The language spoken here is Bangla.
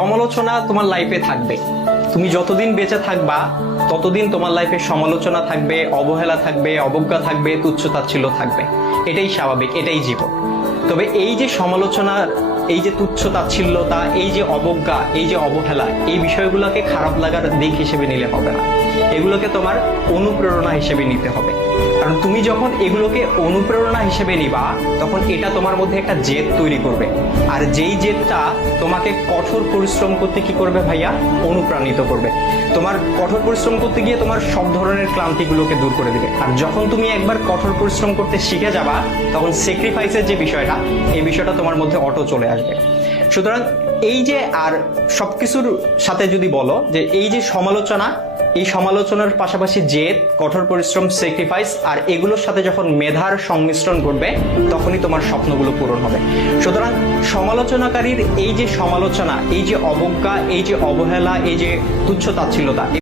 সমালোচনা তোমার লাইফে থাকবে। তুমি যতদিন বেঁচে থাকবা ততদিন তোমার লাইফে সমালোচনা থাকবে, অবহেলা থাকবে, অবজ্ঞা থাকবে, তুচ্ছ-তাচ্ছিল্য থাকবে। এটাই স্বাভাবিক, এটাই জীবন। তবে এই যে সমালোচনা, এই যে তুচ্ছ-তাচ্ছিল্যতা, এই যে অবজ্ঞা, এই যে অবহেলা, এই বিষয়গুলোকে খারাপ লাগার দিক হিসেবে নিলে হবে না। এগুলোকে তোমার অনুপ্রেরণা হিসেবে নিতে হবে। কারণ তুমি যখন এগুলোকে অনুপ্রেরণা হিসেবে নিবা, তখন এটা তোমার মধ্যে একটা জেদ তৈরি করবে। আর যেই জেদটা তোমাকে কঠোর পরিশ্রম করতে কি করবে ভাইয়া? অনুপ্রাণিত করবে। তোমার কঠোর পরিশ্রম করতে গিয়ে তোমার সব ধরনের ক্লান্তিগুলোকে দূর করে দিবে। আর যখন তুমি একবার কঠোর পরিশ্রম করতে শিখে যাবা, তখন স্যাক্রিফাইসের যে বিষয়টা, এই বিষয়টা তোমার মধ্যে অটো চলে আসবে। সুতরাং এই যে, আর সবকিছুর সাথে যদি বলো যে এই যে সমালোচনা, এই সমালোচনার পাশাপাশি জেদ, কঠোর পরিশ্রম, স্যাক্রিফাইস, আর এগুলোর সাথে যখন মেধার সংমিশ্রণ ঘটবে, তখনই তোমার স্বপ্নগুলো পূরণ হবে। সুতরাং সমালোচনাকারীর এই যে সমালোচনা, এই যে অবজ্ঞা, এই যে অবহেলা, এই যে তুচ্ছ-তাচ্ছিল্যতা,